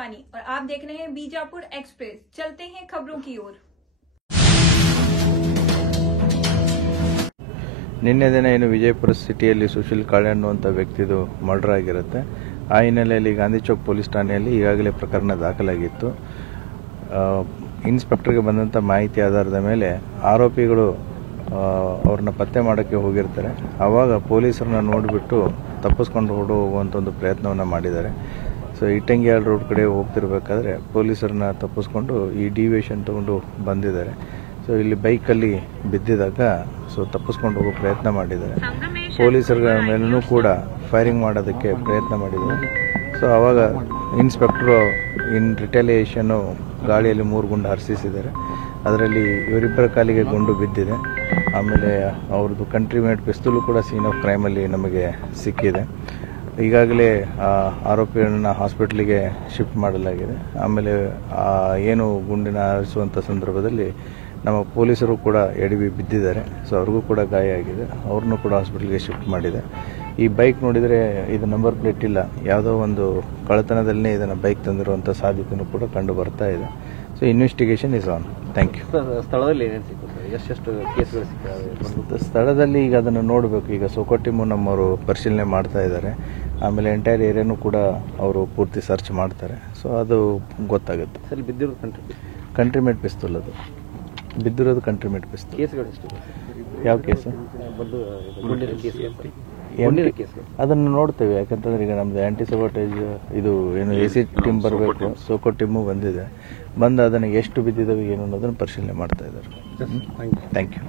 शिवानी और आप देख रहे हैं बीजापुर एक्सप्रेस। चलते हैं खबरों की ओर। ನಿನ್ನೆ ದಿನ ಏನು ವಿಜಯಪುರ ಸಿಟಿಯಲ್ಲಿ ಸುಶೀಲ್ ಕಾಳೆ ಅನ್ನುವಂಥ ವ್ಯಕ್ತಿದು ಮರ್ಡರ್ ಆಗಿರುತ್ತೆ. ಆ ಹಿನ್ನೆಲೆಯಲ್ಲಿ ಗಾಂಧಿ ಚೌಕ್ ಪೊಲೀಸ್ ಠಾಣೆಯಲ್ಲಿ ಈಗಾಗಲೇ ಪ್ರಕರಣ ದಾಖಲಾಗಿತ್ತು. ಇನ್ಸ್ಪೆಕ್ಟರ್ಗೆ ಬಂದಂಥ ಮಾಹಿತಿ ಆಧಾರದ ಮೇಲೆ ಆರೋಪಿಗಳು ಅವ್ರನ್ನ ಪತ್ತೆ ಮಾಡೋಕ್ಕೆ ಹೋಗಿರ್ತಾರೆ. ಆವಾಗ ಪೊಲೀಸರನ್ನ ನೋಡಿಬಿಟ್ಟು ತಪ್ಪಿಸ್ಕೊಂಡು ಹೋಗುವಂಥ ಒಂದು ಪ್ರಯತ್ನವನ್ನು ಮಾಡಿದ್ದಾರೆ. ಸೊ ಇಟ್ಟಂಗಿಯಾಳ್ ರೋಡ್ ಕಡೆ ಹೋಗ್ತಿರ್ಬೇಕಾದ್ರೆ ಪೊಲೀಸರನ್ನ ತಪ್ಪಿಸ್ಕೊಂಡು ಈ ಡಿವಿಯೇಷನ್ ತೊಗೊಂಡು ಬಂದಿದ್ದಾರೆ. ಸೊ ಇಲ್ಲಿ ಬೈಕಲ್ಲಿ ಬಿದ್ದಿದಾಗ ತಪ್ಪಿಸ್ಕೊಂಡು ಹೋಗೋ ಪ್ರಯತ್ನ ಮಾಡಿದ್ದಾರೆ. ಪೊಲೀಸರ ಮೇಲೂ ಕೂಡ ಫೈರಿಂಗ್ ಮಾಡೋದಕ್ಕೆ ಪ್ರಯತ್ನ ಮಾಡಿದ್ದಾರೆ. ಸೊ ಆವಾಗ ಇನ್ಸ್ಪೆಕ್ಟ್ರು ಇನ್ ರಿಟಾಲಿಯೇಷನ್ನು ಗಾಳಿಯಲ್ಲಿ 3 ಗುಂಡು ಹಾರಿಸಿದ್ದಾರೆ. ಅದರಲ್ಲಿ ಇವರಿಬ್ಬರ ಕಾಲಿಗೆ ಗುಂಡು ಬಿದ್ದಿದೆ. ಆಮೇಲೆ ಅವ್ರದ್ದು ಕಂಟ್ರಿ ಮೇಡ್ ಪಿಸ್ತೂಲು ಕೂಡ ಸೀನ್ ಆಫ್ ಕ್ರೈಮಲ್ಲಿ ನಮಗೆ ಸಿಕ್ಕಿದೆ. ಈಗಾಗಲೇ ಆರೋಪಿಗಳನ್ನ ಹಾಸ್ಪಿಟ್ಲಿಗೆ ಶಿಫ್ಟ್ ಮಾಡಲಾಗಿದೆ. ಆಮೇಲೆ ಏನು ಗುಂಡಿನ ಹಾರಿಸುವಂಥ ಸಂದರ್ಭದಲ್ಲಿ ನಮ್ಮ ಪೊಲೀಸರು ಕೂಡ ಎಡವಿ ಬಿದ್ದಿದ್ದಾರೆ. ಸೊ ಅವ್ರಿಗೂ ಕೂಡ ಗಾಯ ಆಗಿದೆ. ಅವ್ರನ್ನೂ ಕೂಡ ಹಾಸ್ಪಿಟ್ಲಿಗೆ ಶಿಫ್ಟ್ ಮಾಡಿದೆ. ಈ ಬೈಕ್ ನೋಡಿದರೆ ಇದು ನಂಬರ್ ಪ್ಲೇಟ್ ಇಲ್ಲ, ಯಾವುದೋ ಒಂದು ಕಳ್ಳತನದಲ್ಲೇ ಇದನ್ನು ಬೈಕ್ ತಂದಿರುವಂಥ ಸಾಧ್ಯತೆಯೂ ಕೂಡ ಕಂಡು ಬರ್ತಾ ಇದೆ. So investigation is on. Thank you. ಸ್ಥಳದಲ್ಲಿ ಏನೇನು ಸಿಗುತ್ತೆ, ಎಷ್ಟು ಕೇಸ್ಗಳು ಸಿಗ್ತವೆ ಸ್ಥಳದಲ್ಲಿ ಈಗ ಅದನ್ನು ನೋಡಬೇಕು. ಈಗ ಸೋಕೋ ಟೀಮು ನಮ್ಮವರು ಪರಿಶೀಲನೆ ಮಾಡ್ತಾ ಇದ್ದಾರೆ. ಆಮೇಲೆ ಎಂಟೈರ್ ಏರಿಯಾನೂ ಕೂಡ ಅವರು ಪೂರ್ತಿ ಸರ್ಚ್ ಮಾಡ್ತಾರೆ. ಸೊ ಅದು ಗೊತ್ತಾಗುತ್ತೆ. ಸರ್, ಬಿದ್ದಿರೋದು ಕಂಟ್ರಿ ಮೇಡ್ ಪಿಸ್ತೂಲ್, ಅದು ಬಿದ್ದಿರೋದು ಕಂಟ್ರಿ ಮೇಡ್ ಪಿಸ್ತೂಲ್. ಕೇಸ್ಗಳು ಎಷ್ಟು? ಯಾವ ಕೇಸು? ಅದನ್ನು ನೋಡ್ತೇವೆ. ಯಾಕಂತಂದ್ರೆ ಈಗ ನಮ್ದು ಆಂಟಿ ಸಬೋಟೇಜ್ ಇದು ಏನು AC ಟೀಮ್ ಬರಬೇಕು, ಸೋಕೋ ಟೀಮು ಬಂದಿದೆ. ಬಂದು ಅದನ್ನು ಎಷ್ಟು ಬಿದ್ದಿದ್ದಾವೆ ಏನು ಅನ್ನೋದನ್ನು ಪರಿಶೀಲನೆ ಮಾಡ್ತಾ ಇದ್ದಾರೆ. Thank you.